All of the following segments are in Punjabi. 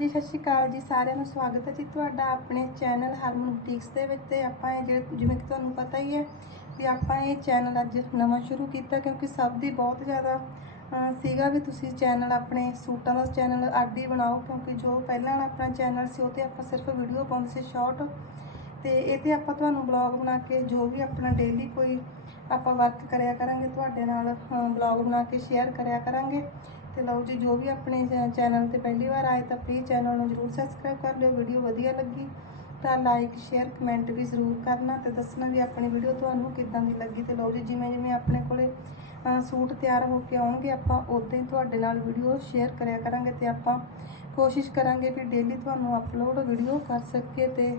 ਹਾਂਜੀ, ਸਤਿ ਸ਼੍ਰੀ ਅਕਾਲ ਜੀ ਸਾਰਿਆਂ ਨੂੰ। ਸਵਾਗਤ ਹੈ ਜੀ ਤੁਹਾਡਾ ਆਪਣੇ ਚੈਨਲ ਹਰਮਨ ਬੁਟੀਕਸ ਦੇ ਵਿੱਚ ਤੇ ਆਪਾਂ ਇਹ ਜਿਹੜੇ ਜਿਵੇਂ ਕਿ ਤੁਹਾਨੂੰ ਪਤਾ ਹੀ ਹੈ ਵੀ ਆਪਾਂ ਇਹ ਚੈਨਲ ਅੱਜ ਨਵਾਂ ਸ਼ੁਰੂ ਕੀਤਾ ਕਿਉਂਕਿ ਸਭ ਦੀ ਬਹੁਤ ਜ਼ਿਆਦਾ ਸੀਗਾ ਵੀ ਤੁਸੀਂ ਚੈਨਲ ਆਪਣੇ ਸੂਟਾਂ ਦਾ ਚੈਨਲ ਆਡੀ ਬਣਾਓ ਕਿਉਂਕਿ ਜੋ ਪਹਿਲਾਂ ਵਾਲਾ ਆਪਣਾ ਚੈਨਲ ਸੀ ਉਹ ਤੇ ਆਪਾਂ ਸਿਰਫ ਵੀਡੀਓ ਪਾਉਂਦੇ ਸੀ ਸ਼ਾਰਟ। ਤੇ ਇਹ ਤੇ ਆਪਾਂ ਤੁਹਾਨੂੰ ਬਲੌਗ ਬਣਾ ਕੇ ਜੋ ਵੀ ਆਪਣਾ ਡੇਲੀ ਕੋਈ ਆਪਾਂ ਵਰਕ ਕਰਿਆ ਕਰਾਂਗੇ ਤੁਹਾਡੇ ਨਾਲ ਬਲੌਗ ਬਣਾ ਕੇ ਸ਼ੇਅਰ ਕਰਿਆ ਕਰਾਂਗੇ। ਤੇ ਲਓ ਜੀ, ਜੋ ਵੀ ਆਪਣੇ ਚੈਨਲ ਤੇ ਪਹਿਲੀ ਵਾਰ ਆਏ ਤਾਂ ਪਲੀਜ਼ ਚੈਨਲ ਨੂੰ ਜਰੂਰ ਸਬਸਕ੍ਰਾਈਬ ਕਰ ਲਿਓ ਵੀਡੀਓ ਵਧੀਆ ਲੱਗੀ ਤਾਂ ਲਾਈਕ ਸ਼ੇਅਰ ਕਮੈਂਟ ਵੀ ਜ਼ਰੂਰ ਕਰਨਾ ਤੇ ਦੱਸਣਾ ਵੀ ਆਪਣੀ ਵੀਡੀਓ ਤੁਹਾਨੂੰ ਕਿੱਦਾਂ ਦੀ ਲੱਗੀ ਤੇ ਲਓ ਜੀ, ਜਿਵੇਂ ਜਿਵੇਂ ਆਪਣੇ ਕੋਲੇ ਸੂਟ ਤਿਆਰ ਹੋ ਕੇ ਆਉਣਗੇ, ਆਪਾਂ ਉਦਾਂ ਹੀ ਤੁਹਾਡੇ ਨਾਲ ਵੀਡੀਓ ਸ਼ੇਅਰ ਕਰਿਆ ਕਰਾਂਗੇ ਤੇ ਆਪਾਂ ਕੋਸ਼ਿਸ਼ ਕਰਾਂਗੇ ਵੀ ਡੇਲੀ ਤੁਹਾਨੂੰ ਅਪਲੋਡ ਵੀਡੀਓ ਕਰ ਸਕੀਏ ਤੇ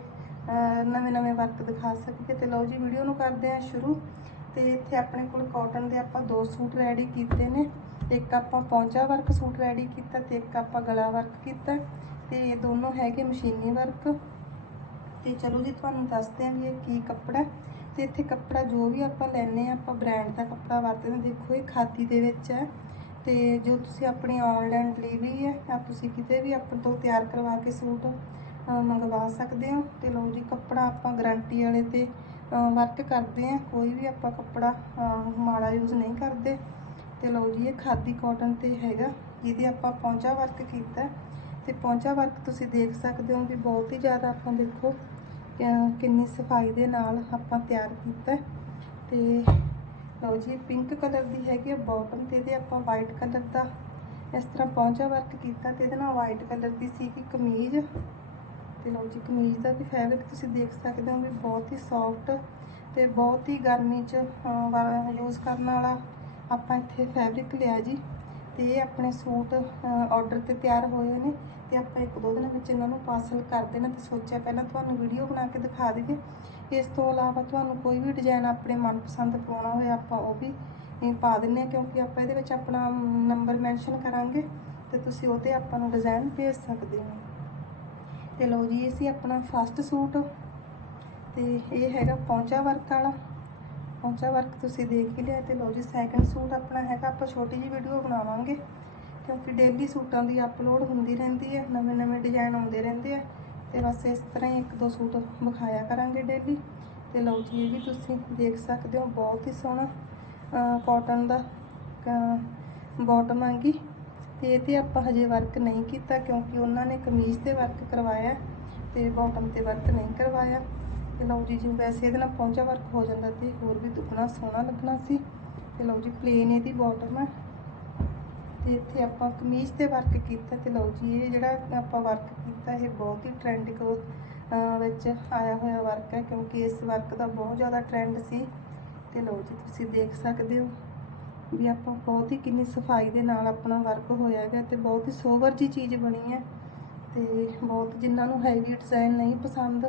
ਨਵੇਂ ਨਵੇਂ ਵਰਕ ਦਿਖਾ ਸਕੀਏ ਤੇ ਲਓ ਜੀ ਵੀਡੀਓ ਨੂੰ ਕਰਦੇ ਹਾਂ ਸ਼ੁਰੂ। ਤੇ ਇੱਥੇ ਆਪਣੇ ਕੋਲ ਕਾਟਨ ਦੇ ਆਪਾਂ ਦੋ ਸੂਟ ਰੈਡੀ ਕੀਤੇ ਨੇ। ਇੱਕ ਆਪਾਂ ਪੌਂਚਾ ਵਰਕ ਸੂਟ ਰੈਡੀ ਕੀਤਾ ਤੇ ਇੱਕ ਆਪਾਂ ਗਲਾ ਵਰਕ ਕੀਤਾ। ਤੇ ਇਹ ਦੋਨੋਂ ਹੈਗੇ ਮਸ਼ੀਨੀ ਵਰਕ ਤੇ ਚਲੋ ਜੀ, ਤੁਹਾਨੂੰ ਦੱਸਦੇ ਹਾਂ ਵੀ ਇਹ ਕੀ ਕੱਪੜਾ। ਹੈ। ਤੇ ਇੱਥੇ ਕੱਪੜਾ ਜੋ ਵੀ ਆਪਾਂ ਲੈਨੇ ਆ ਆਪਾਂ ਬ੍ਰਾਂਡ ਦਾ ਕੱਪੜਾ ਵਰਤਦੇ ਦੇਖੋ ਇਹ ਖਾਦੀ ਦੇ ਵਿੱਚ ਹੈ। ਤੇ ਜੋ ਤੁਸੀਂ ਆਪਣੀ ਆਨਲਾਈਨ ਡਿਲੀਵਰੀ ਹੈ ਤਾਂ ਤੁਸੀਂ ਕਿਤੇ ਵੀ ਆਪਾਂ ਤੋਂ ਤਿਆਰ ਕਰਵਾ ਕੇ ਸੂਟ ਮੰਗਵਾ ਸਕਦੇ ਹੋ। ਤੇ ਲਓ ਜੀ, ਕੱਪੜਾ ਆਪਾਂ ਗਾਰੰਟੀ ਵਾਲੇ ਤੇ ਵਰਕ ਕਰਦੇ ਆ, ਕੋਈ ਵੀ ਆਪਾਂ ਕੱਪੜਾ ਮਾੜਾ ਯੂਜ਼ ਨਹੀਂ ਕਰਦੇ ਤੇ ਲਓ ਜੀ, ਇਹ ਖਾਦੀ ਕਾਟਨ ਤੇ ਹੈਗਾ, ਜਿਹਦੇ ਆਪਾਂ ਪੌਂਚਾ ਵਰਕ ਕੀਤਾ ਹੈ। ਤੇ ਪੌਂਚਾ ਵਰਕ ਤੁਸੀਂ ਦੇਖ ਸਕਦੇ ਹੋ ਵੀ ਬਹੁਤ ਹੀ ਜ਼ਿਆਦਾ ਆਪਾਂ ਦੇਖੋ ਕਿੰਨੀ ਸਫ਼ਾਈ ਦੇ ਨਾਲ ਆਪਾਂ ਤਿਆਰ ਕੀਤਾ ਹੈ। ਤੇ ਲਓ ਜੀ ਪਿੰਕ ਕਲਰ ਦੀ ਹੈਗੀ ਆ ਬਾਟਮ ਤੇ ਇਹਦੇ ਆਪਾਂ ਵਾਈਟ ਕਲਰ ਦਾ ਇਸ ਤਰ੍ਹਾਂ ਪੌਂਚਾ ਵਰਕ ਕੀਤਾ ਤੇ ਇਹਦੇ ਨਾਲ ਵਾਈਟ ਕਲਰ ਦੀ ਸੀਗੀ ਕਮੀਜ਼ ਤੇ ਲਓ ਜੀ, ਕਮੀਜ਼ ਦਾ ਵੀ ਫੈਬਰਿਕ ਤੁਸੀਂ ਦੇਖ ਸਕਦੇ ਹੋ ਵੀ ਬਹੁਤ ਹੀ ਸੌਫਟ ਤੇ ਬਹੁਤ ਹੀ ਗਰਮੀ 'ਚ ਯੂਜ਼ ਕਰਨ ਵਾਲਾ ਆਪਾਂ ਇੱਥੇ ਫੈਬਰਿਕ ਲਿਆ ਜੀ। ਤੇ ਇਹ ਆਪਣੇ ਸੂਟ ਆਰਡਰ ਤੇ ਤਿਆਰ ਹੋਏ ਨੇ ਤੇ ਆਪਾਂ ਇੱਕ ਦੋ ਦਿਨਾਂ ਵਿੱਚ ਇਹਨਾਂ ਨੂੰ ਪਾਰਸਲ ਕਰ ਦੇਣਾ ਤੇ ਸੋਚਿਆ ਪਹਿਲਾਂ ਤੁਹਾਨੂੰ ਵੀਡੀਓ ਬਣਾ ਕੇ ਦਿਖਾ ਦਈਏ। ਇਸ ਤੋਂ ਇਲਾਵਾ ਤੁਹਾਨੂੰ ਕੋਈ ਵੀ ਡਿਜ਼ਾਈਨ ਆਪਣੇ ਮਨਪਸੰਦ ਪਾਉਣਾ ਹੋਵੇ ਆਪਾਂ ਉਹ ਵੀ ਪਾ ਦਿੰਨੇ ਆ ਕਿਉਂਕਿ ਆਪਾਂ ਇਹਦੇ ਵਿੱਚ ਆਪਣਾ ਨੰਬਰ ਮੈਂਸ਼ਨ ਕਰਾਂਗੇ ਤੇ ਤੁਸੀਂ ਉਹਦੇ ਆਪਾਂ ਨੂੰ ਡਿਜ਼ਾਈਨ ਭੇਜ ਸਕਦੇ ਹੋ। ਤੇ ਲਓ ਜੀ, ਇਹ ਸੀ ਆਪਣਾ ਫਸਟ ਸੂਟ ਤੇ ਇਹ ਹੈਗਾ ਪੌਂਚਾ ਵਰਕ ਵਾਲਾ। ਪੌਂਚਾ ਵਰਕ ਤੁਸੀਂ ਦੇਖ ਹੀ ਲਿਆ ਤੇ ਲਓ ਜੀ ਸੈਕੰਡ ਸੂਟ ਆਪਣਾ ਹੈਗਾ, ਆਪਾਂ ਛੋਟੀ ਜਿਹੀ ਵੀਡੀਓ ਬਣਾਵਾਂਗੇ। ਕਿਉਂਕਿ ਡੇਲੀ ਸੂਟਾਂ ਦੀ ਅਪਲੋਡ ਹੁੰਦੀ ਰਹਿੰਦੀ ਹੈ, ਨਵੇਂ ਨਵੇਂ ਡਿਜ਼ਾਈਨ ਆਉਂਦੇ ਰਹਿੰਦੇ ਆ। ਤੇ ਬਸ ਇਸ ਤਰ੍ਹਾਂ ਹੀ ਇੱਕ ਦੋ ਸੂਟ ਵਿਖਾਇਆ ਕਰਾਂਗੇ ਡੇਲੀ ਤੇ ਲਓ ਜੀ, ਇਹ ਵੀ ਤੁਸੀਂ ਦੇਖ ਸਕਦੇ ਹੋ, ਬਹੁਤ ਹੀ ਸੋਹਣਾ ਕਾਟਨ ਦਾ ਬਾਟਮ ਆਂਗੀ ਤੇ ਇਹ ਤੇ ਆਪਾਂ ਹਜੇ ਵਰਕ ਨਹੀਂ ਕੀਤਾ ਕਿਉਂਕਿ ਉਹਨਾਂ ਨੇ ਕਮੀਜ਼ ਤੇ ਵਰਕ ਕਰਵਾਇਆ ਤੇ ਬਾਟਮ ਤੇ ਵਰਕ ਨਹੀਂ ਕਰਵਾਇਆ। ਤੇ ਲਓ ਜੀ, ਜਿਵੇਂ ਵੈਸੇ ਇਹਦੇ ਨਾਲ ਪੌਂਚਾ ਵਰਕ ਹੋ ਜਾਂਦਾ ਤੇ ਹੋਰ ਵੀ ਦੁੱਗਣਾ ਸੋਹਣਾ ਲੱਗਣਾ ਸੀ। ਤੇ ਲਓ ਜੀ ਪਲੇਨ ਇਹਦੀ ਬਾਟਮ ਹੈ ਤੇ ਇੱਥੇ ਆਪਾਂ ਕਮੀਜ਼ ਤੇ ਵਰਕ ਕੀਤਾ ਤੇ ਲਓ ਜੀ, ਇਹ ਜਿਹੜਾ ਆਪਾਂ ਵਰਕ ਕੀਤਾ ਇਹ ਬਹੁਤ ਹੀ ਟ੍ਰੈਂਡਿੰਗ ਵਿੱਚ ਆਇਆ ਹੋਇਆ ਵਰਕ ਹੈ ਕਿਉਂਕਿ ਇਸ ਵਰਕ ਦਾ ਬਹੁਤ ਜ਼ਿਆਦਾ ਟ੍ਰੈਂਡ ਸੀ। ਤੇ ਲਓ ਜੀ, ਤੁਸੀਂ ਦੇਖ ਸਕਦੇ ਹੋ। ਵੀ ਆਪਾਂ ਬਹੁਤ ਹੀ ਕਿੰਨੀ ਸਫ਼ਾਈ ਦੇ ਨਾਲ ਆਪਣਾ ਵਰਕ ਹੋਇਆ ਹੈਗਾ ਤੇ ਬਹੁਤ ਹੀ ਸੋਵਰ ਜੀ ਚੀਜ਼ ਬਣੀ ਹੈ ਤੇ ਬਹੁਤ ਜਿਨ੍ਹਾਂ ਨੂੰ ਹੈਵੀ ਡਿਜ਼ਾਈਨ ਨਹੀਂ ਪਸੰਦ,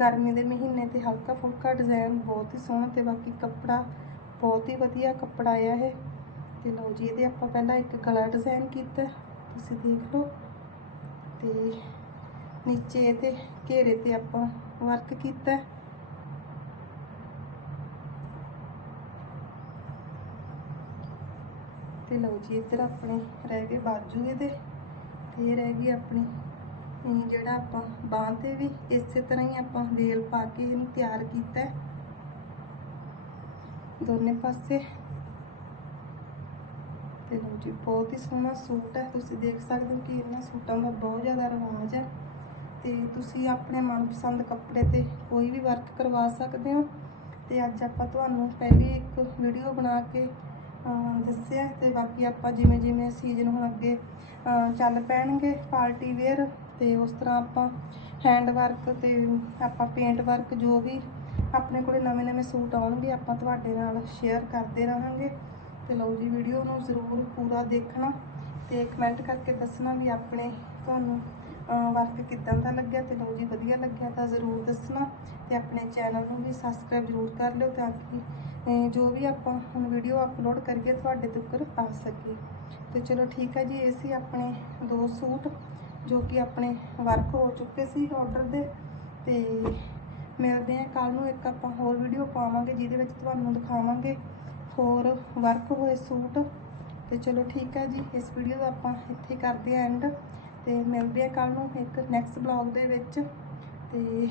ਗਰਮੀ ਦੇ ਮਹੀਨੇ ਤੇ ਹਲਕਾ ਫੁਲਕਾ ਡਿਜ਼ਾਈਨ ਬਹੁਤ ਹੀ ਸੋਹਣਾ ਤੇ ਬਾਕੀ ਕੱਪੜਾ ਬਹੁਤ ਹੀ ਵਧੀਆ ਕੱਪੜਾ ਆ ਇਹ ਤੇ ਲਓ ਜੀ, ਇਹਦੇ ਆਪਾਂ ਪਹਿਲਾਂ ਇੱਕ ਗਲਾ ਡਿਜ਼ਾਈਨ ਕੀਤਾ ਤੁਸੀਂ ਦੇਖ ਲਓ। ਤੇ ਨੀਚੇ ਇਹਦੇ ਘੇਰੇ ਤੇ ਆਪਾਂ ਵਰਕ ਕੀਤਾ ਤੇ ਲਓ ਜੀ ਇੱਧਰ ਆਪਣੇ ਰਹਿ ਗਏ ਬਾਜੂ ਇਹਦੇ, ਤੇ ਇਹ ਰਹਿ ਗਈ ਆਪਣੀ। ਇਹ ਜਿਹੜਾ ਆਪਾਂ ਬਾਂਹ ਤੇ ਵੀ ਇਸੇ ਤਰ੍ਹਾਂ ਹੀ ਆਪਾਂ ਵੇਲ ਪਾ ਕੇ ਇਹਨੂੰ ਤਿਆਰ ਕੀਤਾ ਦੋਨੇ ਪਾਸੇ। ਤੇ ਲਓ ਜੀ, ਬਹੁਤ ਹੀ ਸੋਹਣਾ ਸੂਟ ਹੈ। ਤੁਸੀਂ ਦੇਖ ਸਕਦੇ ਹੋ ਕਿ ਇਹਨਾਂ ਸੂਟਾਂ ਦਾ ਬਹੁਤ ਜ਼ਿਆਦਾ ਰਿਵਾਜ ਹੈ। ਤੇ ਤੁਸੀਂ ਆਪਣੇ ਮਨਪਸੰਦ ਕੱਪੜੇ ਤੇ ਕੋਈ ਵੀ ਵਰਕ ਕਰਵਾ ਸਕਦੇ ਹੋ। ਤੇ ਅੱਜ ਆਪਾਂ ਤੁਹਾਨੂੰ ਪਹਿਲੀ ਇੱਕ ਵੀਡੀਓ ਬਣਾ ਕੇ ਦੱਸਿਆ ਤੇ ਬਾਕੀ ਆਪਾਂ ਜਿਵੇਂ ਜਿਵੇਂ ਸੀਜ਼ਨ ਹੁਣ ਅੱਗੇ ਚੱਲ ਪੈਣਗੇ ਪਾਰਟੀ ਵੇਅਰ ਤੇ ਉਸ ਤਰ੍ਹਾਂ ਆਪਾਂ ਹੈਂਡ ਵਰਕ ਤੇ ਆਪਾਂ ਪੇਂਟ ਵਰਕ ਜੋ ਵੀ ਆਪਣੇ ਕੋਲੇ ਨਵੇਂ-ਨਵੇਂ ਸੂਟ ਆਉਣਗੇ, ਆਪਾਂ ਤੁਹਾਡੇ ਨਾਲ ਸ਼ੇਅਰ ਕਰਦੇ ਰਹਾਂਗੇ। ਤੇ ਲਓ ਜੀ ਵੀਡੀਓ ਨੂੰ ਜ਼ਰੂਰ ਪੂਰਾ ਦੇਖਣਾ ਤੇ ਕਮੈਂਟ ਕਰਕੇ ਦੱਸਣਾ ਵੀ ਆਪਣੇ ਤੁਹਾਨੂੰ ਵਰਕ ਕਿੱਦਾਂ ਦਾ ਲੱਗਿਆ ਤੇ ਲਓ ਜੀ, ਵਧੀਆ ਲੱਗਿਆ ਤਾਂ ਜ਼ਰੂਰ ਦੱਸਣਾ ਤੇ ਆਪਣੇ ਚੈਨਲ ਨੂੰ ਵੀ ਸਬਸਕ੍ਰਾਈਬ ਜ਼ਰੂਰ ਕਰ ਲਿਓ ਤਾਂ ਕਿ ਜੋ ਵੀ ਆਪਾਂ ਹੁਣ ਵੀਡੀਓ ਅਪਲੋਡ ਕਰੀਏ ਤੁਹਾਡੇ ਤੱਕ ਆ ਸਕੇ। ਤੇ ਚਲੋ ਠੀਕ ਹੈ ਜੀ, ਇਹ ਸੀ ਆਪਣੇ ਦੋ ਸੂਟ ਜੋ ਕਿ ਆਪਣੇ ਵਰਕ ਹੋ ਚੁੱਕੇ ਸੀ ਆਰਡਰ ਦੇ ਤੇ ਮਿਲਦੇ ਹਾਂ ਕੱਲ ਨੂੰ ਇੱਕ ਆਪਾਂ ਹੋਰ ਵੀਡੀਓ ਪਾਵਾਂਗੇ ਜਿਹਦੇ ਵਿੱਚ ਤੁਹਾਨੂੰ ਦਿਖਾਵਾਂਗੇ ਹੋਰ ਵਰਕ ਹੋਏ ਸੂਟ। ਤੇ ਚਲੋ ਠੀਕ ਹੈ ਜੀ, ਇਸ ਵੀਡੀਓ ਦਾ ਆਪਾਂ ਇੱਥੇ ਕਰਦੇ ਹਾਂ ਐਂਡ ਤੇ ਮਿਲਦੇ ਹਾਂ ਕੱਲ ਨੂੰ ਇੱਕ ਨੈਕਸਟ ਬਲੌਗ ਦੇ ਵਿੱਚ ਤੇ